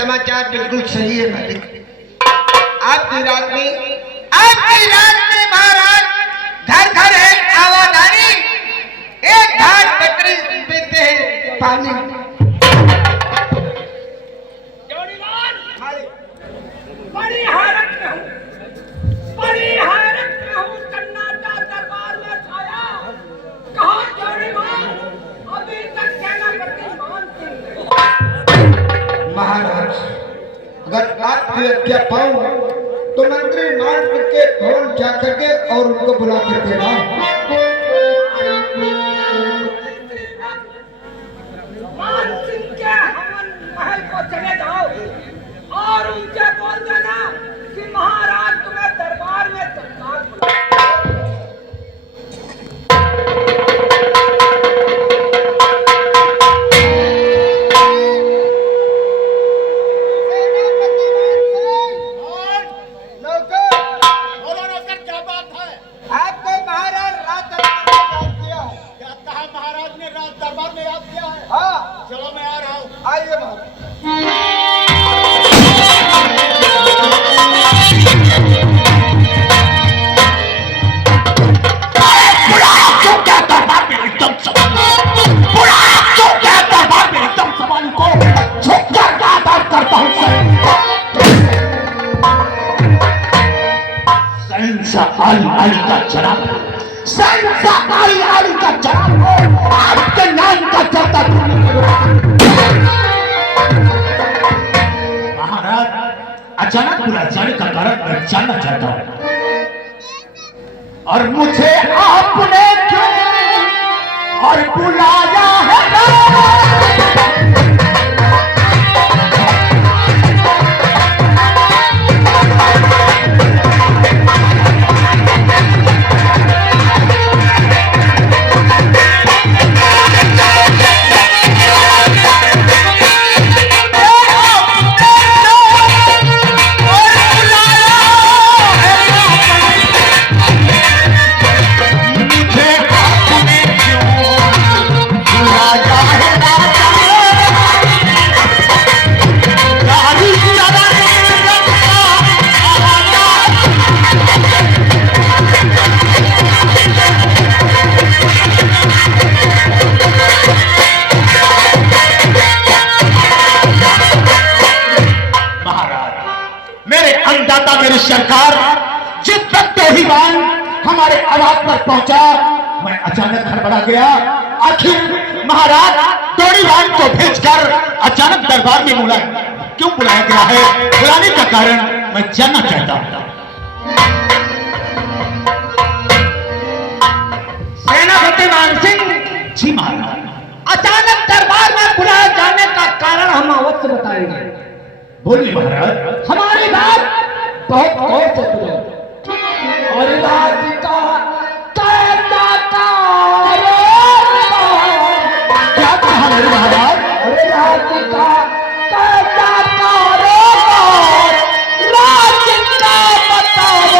समाचार बिल्कुल सही है मालिक। आपकी रात में महाराज घर घर है आवाजारी, एक घाट बकरी पीते हैं पानी। बड़ी हालत में हूँ, बड़ी हालत में हूँ। कर्नाटक दरबार में छाया, कहाँ जोड़ीवाल अभी तक सेनापति मानती नहीं। महाराज, अगर आपकी आज्ञा पाऊं तो मंत्री मान के भवन जाकर के और उनको बुला कर देना। मान सिंह के हवन महल को चले जाओ और उनसे बोल देना कि महाराज तुम्हें दरबार में तत्काल बुलाएं। आपके नाम का चलता महाराज, अचानक बुला जाने का कारण मैं जानना चाहता हूँ, और मुझे आपने क्यों और बुलाया है? मेरी सरकार जिस तक दीवान हमारे आवाज पर पहुंचा, मैं अचानक हड़बड़ा गया। आखिर महाराज दौड़ीवान को भेजकर अचानक दरबार में क्यों बुलाया गया है? बुलाने का कारण मैं जानना चाहता हूं। सेनापति मानसिंह जी महाराज, अचानक दरबार में बुलाए जाने का कारण हम अवश्य बताएंगे। बोलिए महाराज। हमारी बात बहुत गौर से सुनो। और राधिका कैसा क्या कहा मेरे महाराज? अरे राधिका कैसा कारोबार, राधिका बताओ।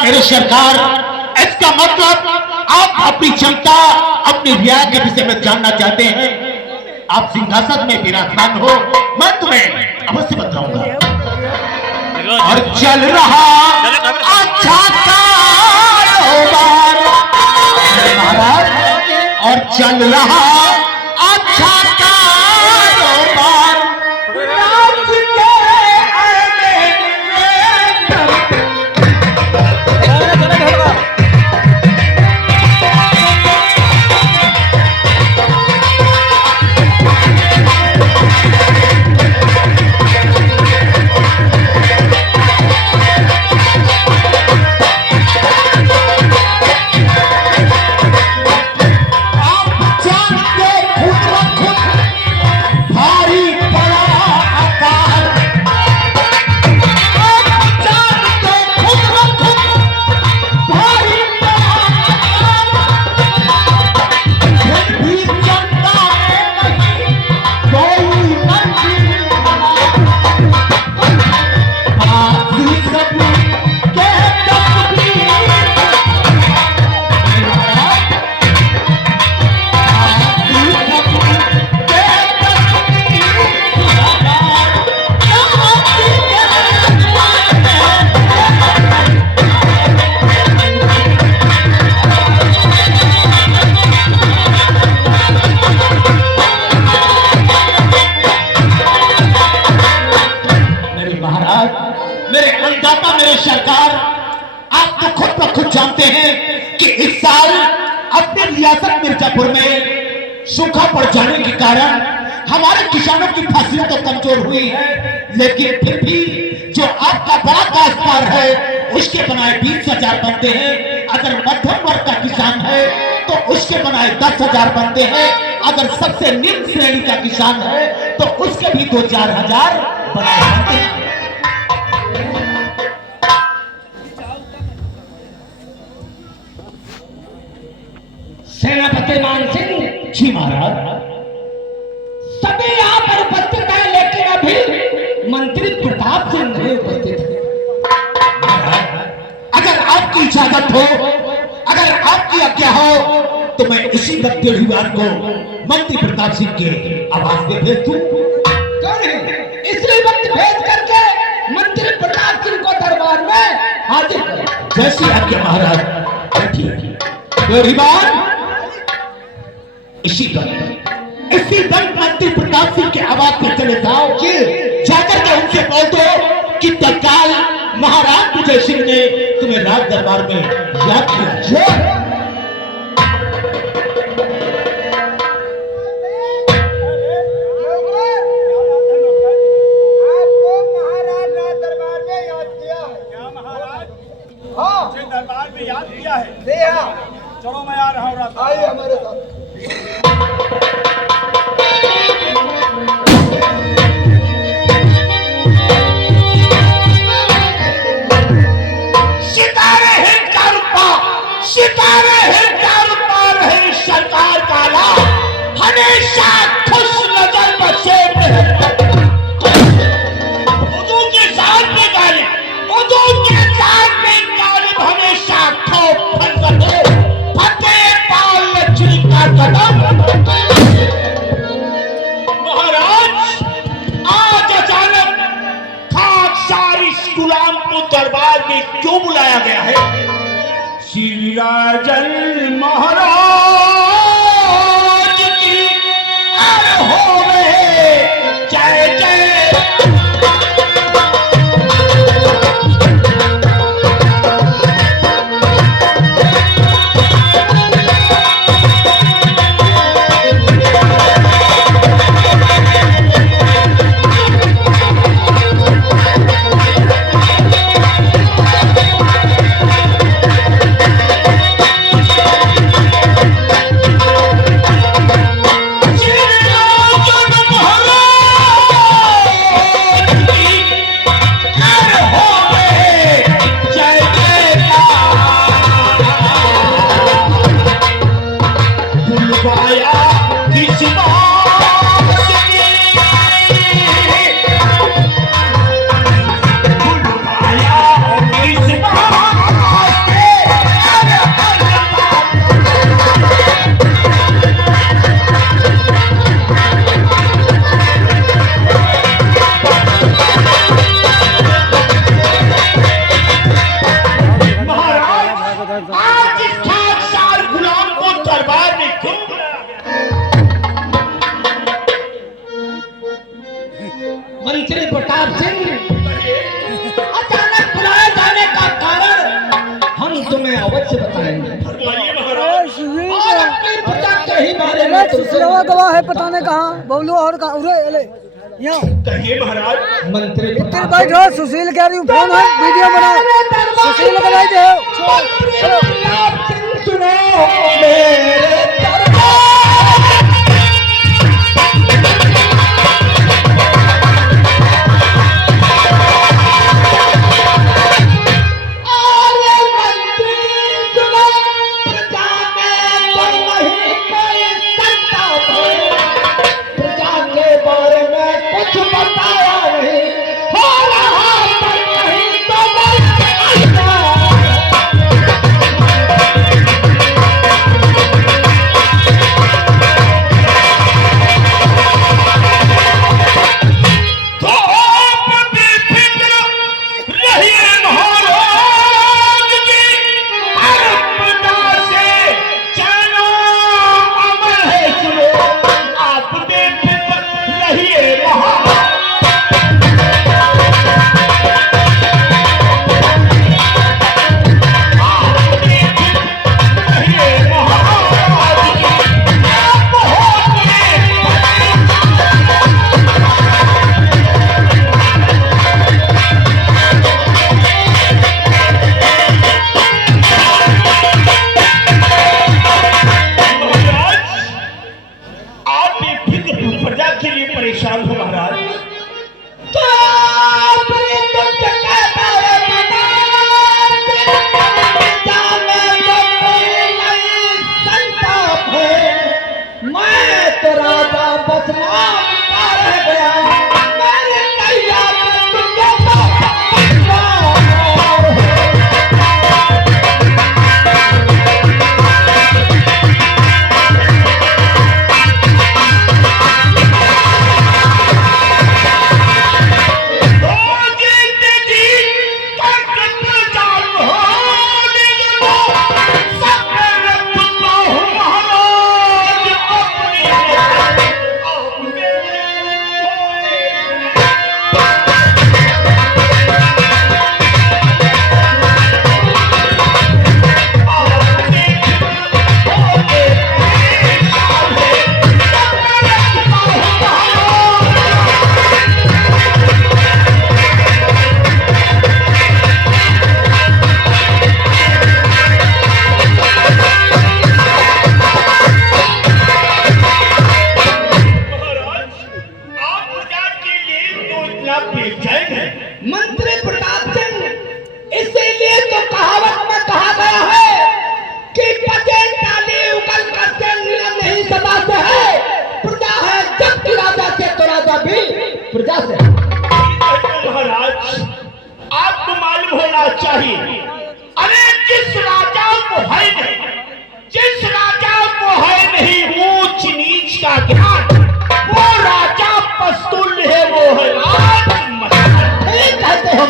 मेरी सरकार, इसका मतलब आप अपनी क्षमता, अपनी रियायत के विषय में जानना चाहते हैं। आप सिंहासन में विराजमान हो, मैं तुम्हें अवश्य बताऊंगा। और चल रहा अच्छा कारोबार महाराज, और चल रहा अच्छा कारोबार। कि इस साल अपने रियासत मिर्जापुर में सूखा पड़ जाने के कारण हमारे किसानों की फसलें तो कमजोर हुई है, लेकिन फिर भी जो आपका बड़ा काश्तकार है उसके बनाए 20,000 बनते हैं। अगर मध्यम वर्ग का किसान है तो उसके बनाए 10,000 बनते हैं। अगर सबसे निम्न श्रेणी का किसान है तो उसके भी 2-4,000 बनाए बनते हैं। सेनापति मान सिंह जी महाराज। सभी यहाँ पर उपस्थित है, लेकिन अभी मंत्री प्रताप सिंह नहीं उपस्थित है। अगर आपकी इजाजत हो, अगर आपकी आज्ञा हो तो मैं इसी वक्त डेढ़ीवार को मंत्री प्रताप सिंह के आवास पे भेज दूं। इसी वक्त भेज करके मंत्री प्रताप सिंह को दरबार में हाजिर करो। जैसी आज्ञा महाराज। बैठिए डेढ़ीवार। इसी वक्त मंत्री प्रताप सिंह के आवास पे चले जाओ, जाकर के उनसे बोल दो कि तत्काल महाराज विजय सिंह ने तुम्हें राज दरबार में याद किया। आपको महाराज राज दरबार में याद किया है। क्या महाराज? हाँ, मुझे दरबार में याद किया है। चलो मैं आ रहा हूँ। आइए हमारे साथ। सितारे हिंद का रूपा, सितारे हिंद का रूपा रहे सरकार का लाभ, हमेशा खुश नजर बसे उर्दू के साथ में गालिब, उर्दू के साथ में गालिब हमेशा खौफ फंसते फतेह पाल लक्ष्मी का कदम। महाराज आज अचानक खाकसार इस गुलाम को दरबार में क्यों बुलाया गया है? श्री राजन महाराज की होवे जय जय। मंत्री प्रताप सिंह, अचानक बुलाए जाने का कारण हम तुम्हें अवश्य बताएंगे। और अपनी प्रजा के ही बारे में तुमसे गवाह है, पता नहीं कहाँ बबलू और कहाँ उरे यहाँ कहिए महाराज। मंत्री इतने बैठ रहो। सुशील कह रही हूँ, फोन है, वीडियो बनाओ। सुशील को लाई दो। सुनो मेरे दरबार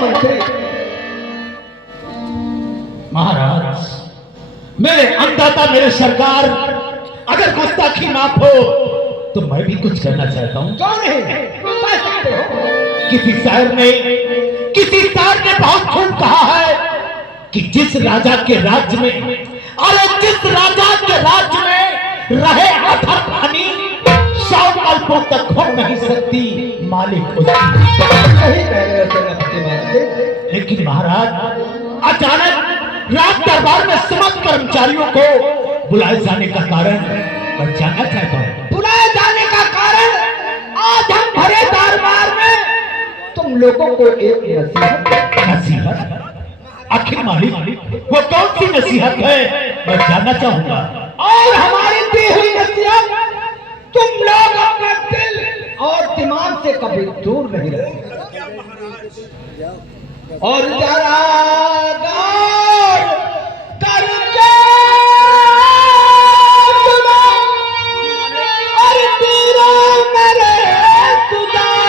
मंत्री। महाराज, मेरे अन्नदाता, मेरे सरकार, अगर गुस्ताखी माफ हो तो मैं भी कुछ करना चाहता हूं। क्यों नहीं, कह सकते हो। किसी शायर ने बहुत खूब कहा है कि जिस राजा के राज्य में, अरे जिस राजा के राज्य में रहे अथर पानी, 100 कल्पों तक खो नहीं सकती मालिक उसकी। सही कह रहे हो सेनापति महाराज। लेकिन महाराज, अचानक राज दरबार में समस्त कर्मचारियों को बुलाए जाने का कारण मैं जानना चाहता हूँ। बुलाए जाने का कारण, आज हम भरे दरबार में तुम लोगों को एक नसीहत? आखिर मालिक, वो कौन सी नसीहत है मैं जानना चाहूंगा। और हमारी दी हुई नसीहत, तुम लोग अपने दिल और दिमाग से कभी दूर नहीं रहे और जरा गौर करके सुनो और तेरा मेरे सुधार।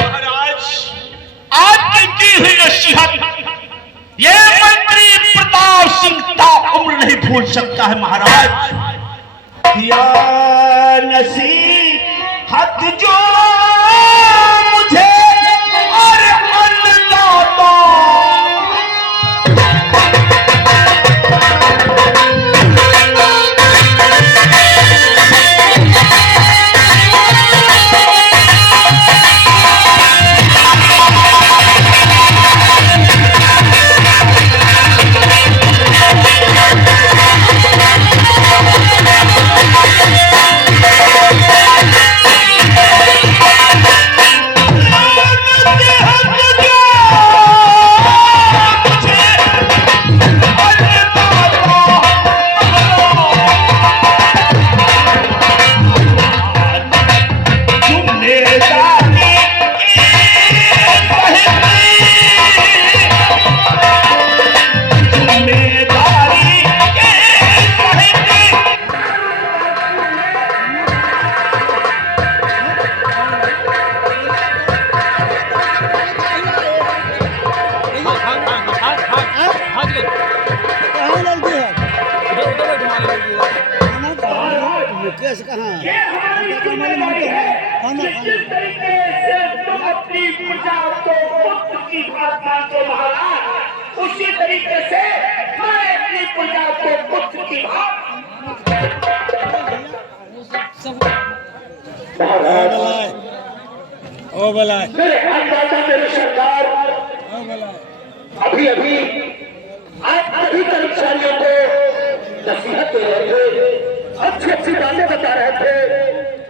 महाराज, आपकी दी हुई नसीहत ये मंत्री प्रताप सिंह ताउम्र नहीं भूल सकता है। महाराज, या नसीहत जो मुझे और अन्नदाता जिम्मेदारी है कि जिस तरीके से तुम अपनी प्रजा को पुत्र की बात मानते महाराज, उसी तरीके से मैं अपनी प्रजा को पुत्र की बात ओ बलाय मेरे अन्नदाता मेरे सरकार अभी अभी आप सभी कर्मचारियों को नसीहत दे रहे थे, अच्छी अच्छी बातें बता रहे थे।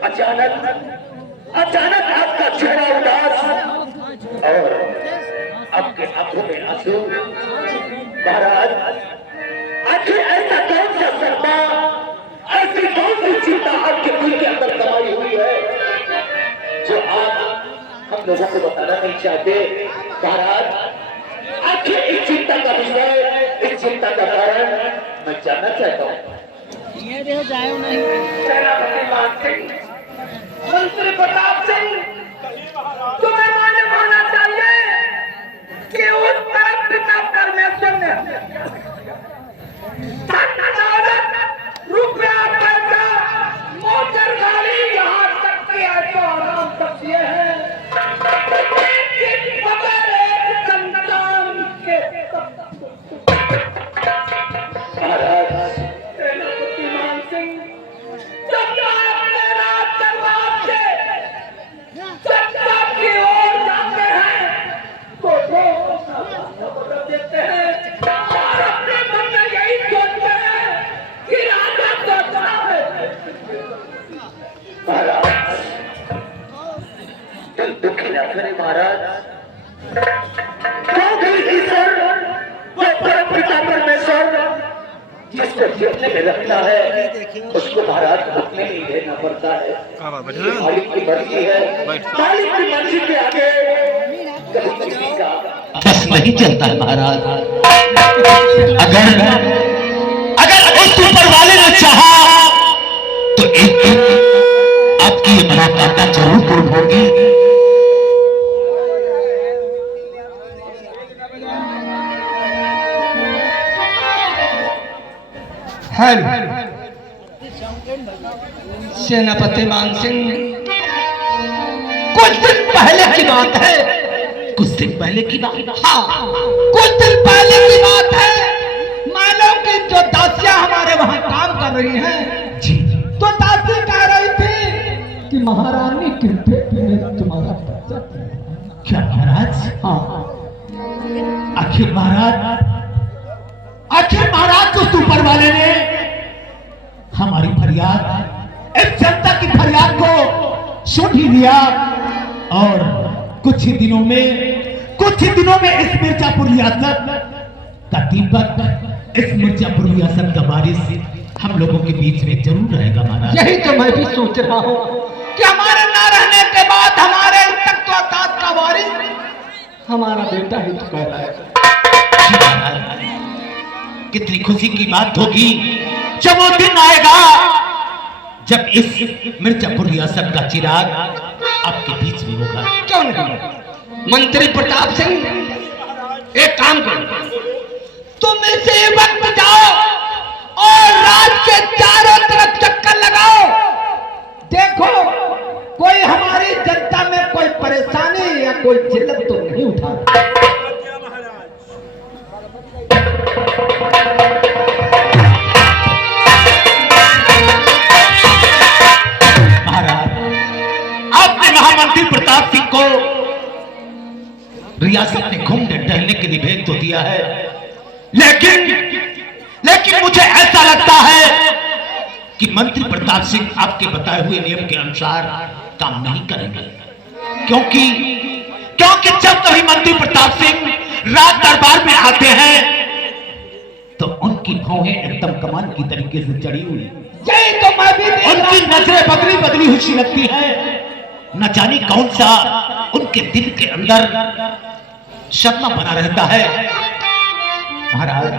अचानक आपका चेहरा उदास और आपके आंखों में आंसू। महाराज, आखिर ऐसा कौन सा सपना, ऐसी कौन सी चिंता आपके दिल के अंदर समाई हुई है जो आप हम लोगों को बताना नहीं चाहते? महाराज, आखिर इस चिंता का विषय, इस चिंता का कारण मैं जानना चाहता हूँ। सेनापति मान सिंह, मंत्री प्रताप सिंह, तुम्हें मानना चाहिए कि उस तरफ पिता परमेश्वर ने रुपया पैसा मोटर गाड़ी यहाँ तक की ऐसा आराम तक दिए हैं, लेकिन बगैर एक संतान के। महाराज सेनापति मान सिंह, जब आप मेरा दरबार से सत्ता की ओर जाते हैं तो बदल देते हैं और अपने मन में यही सोचते हैं कि राजा सोचता है। महाराज, दिल दुखी न करें महाराज, क्योंकि ईश्वर वो परम पिता परमेश्वर जिसको जीतने में रखना है उसको महाराज भुगतने नहीं देना पड़ता है। मालिक की मर्जी है, मालिक की मर्जी के आगे कभी किसी का बस नहीं चलता है महाराज। अगर उस ऊपर वाले ने चाहा तो एक दिन आपकी ये मनोकामना जरूर पूर्ण होगी। सेनापति मान सिंह, कुछ दिन पहले की बात है। कुछ दिन पहले की बात? हाँ, कुछ दिन पहले की बात है। मानो कि जो दासियां हमारे वहां काम कर रही हैं, जी, तो दासी कह रही थी कि महारानी क्रिकेट में तुम्हारा बच्चा। क्या महाराज? हाँ, आखिर महाराज उस ऊपर वाले ने हमारी फरियाद, इस जनता की फरियाद को सुन ही लिया और कुछ ही दिनों में इस मिर्जापुर रियासत का दीपक, इस मिर्जापुर रियासत का वारिस हम लोगों के बीच में जरूर रहेगा महाराज। यही तो मैं भी सोच रहा हूँ कि हमारे न रहने के बाद हमारे तख्त का वारिस हमारा बेटा ही तो कहलाएगा। कितनी खुशी की बात होगी जब वो दिन आएगा जब इस मिर्जापुर रियासत का चिराग आपके बीच में होगा। क्यों नहीं? मंत्री प्रताप सिंह, एक काम करो, तुम इसी वक्त जाओ और राज के चारों तरफ चक्कर लगाओ, देखो कोई हमारी जनता में कोई परेशानी या कोई जिल्लत तो नहीं उठा। महामंत्री प्रताप सिंह को रियासत में घूमने टहलने के लिए भेज तो दिया है, लेकिन मुझे ऐसा लगता है कि मंत्री प्रताप सिंह आपके बताए हुए नियम के अनुसार काम नहीं करेंगे, क्योंकि जब कभी मंत्री प्रताप सिंह राज दरबार में आते हैं तो उनकी भौहें एकदम कमान की तरीके से चढ़ी हुई, यही तो मैं भी उनकी नजरें बदली हुई सी लगती है। न जाने कौन सा उनके दिल के अंदर सपना बना रहता है। महाराज,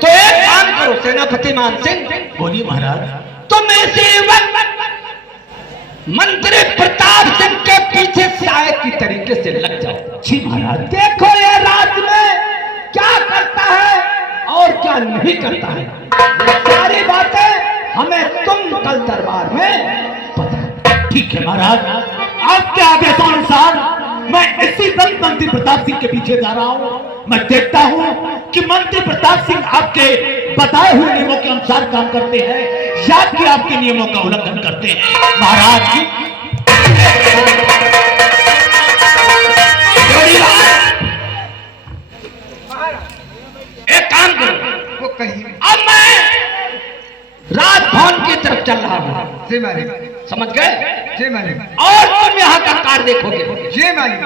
तो एक काम करो सेनापति मान सिंह, बोलिए महाराज। तुम इसी वक्त मंत्री प्रताप सिंह के पीछे साय की तरीके से लग जाओ। जी महाराज। देखो ये राज्य में क्या करता है और क्या नहीं करता है, ये सारी बातें हमें तुम कल दरबार में पता ठीक है महाराज, आपके आदेशानुसार मैं इसी वक्त मंत्री प्रताप सिंह के पीछे जा रहा हूँ। मैं देखता हूँ कि मंत्री प्रताप सिंह आपके बताए हुए नियमों के अनुसार काम करते हैं या कि आपके नियमों का उल्लंघन करते हैं। महाराज जी एक काम करो, वो कहीं अब मैं राजभवन की तरफ चल रहा हूँ, जी मालिक, समझ गए? जी मालिक, और तुम यहाँ का कार्य देखोगे। जी मालिक।